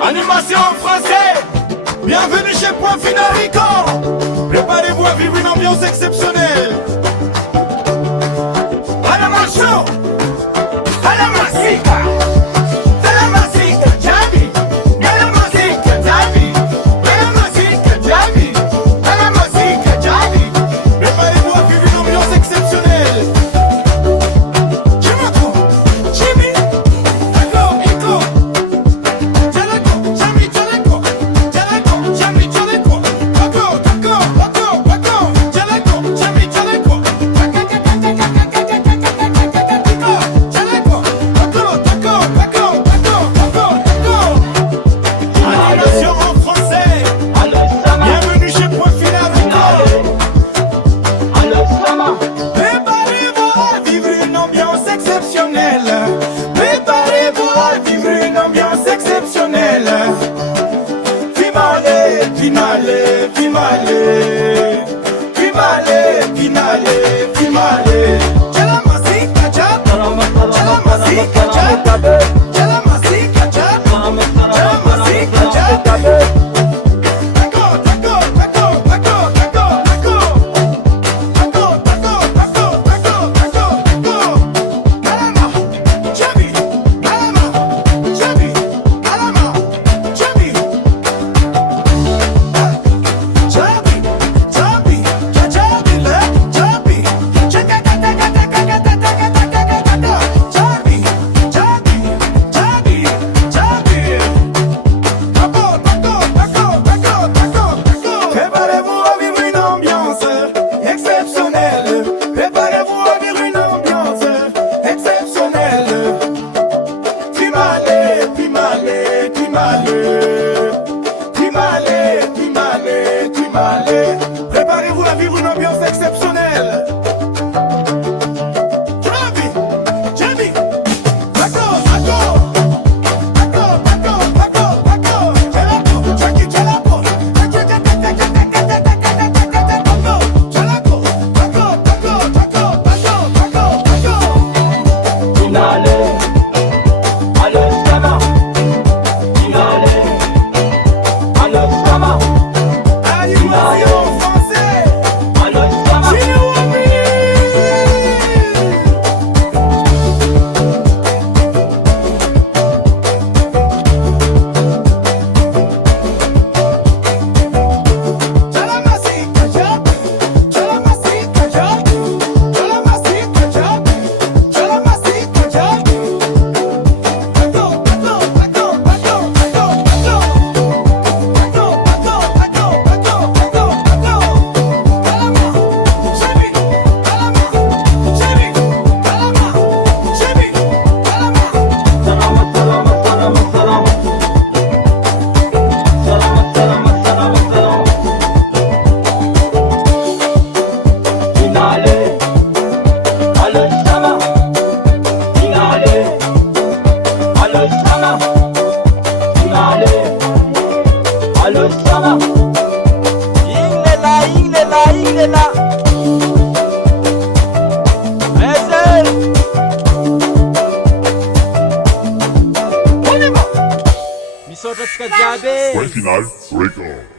Animation en français. Bienvenue chez Point Final Record. Préparez-vous à vivre une ambiance exceptionnelle. À la marche, à la musique, à la musique, Javi, à la musique, Javi, à la musique, Javi, à la musique, Javi. Préparez-vous à vivre une ambiance exceptionnelle. Jimmy, Echo. Préparez-vous à vivre une ambiance exceptionnelle. Finale. C'è la musica già, c'è la musica già, c'è la musica già, c'è la musica già. Préparez-vous à vivre une ambiance exceptionnelle. Jamie, il est là. On y va. Point Final Record.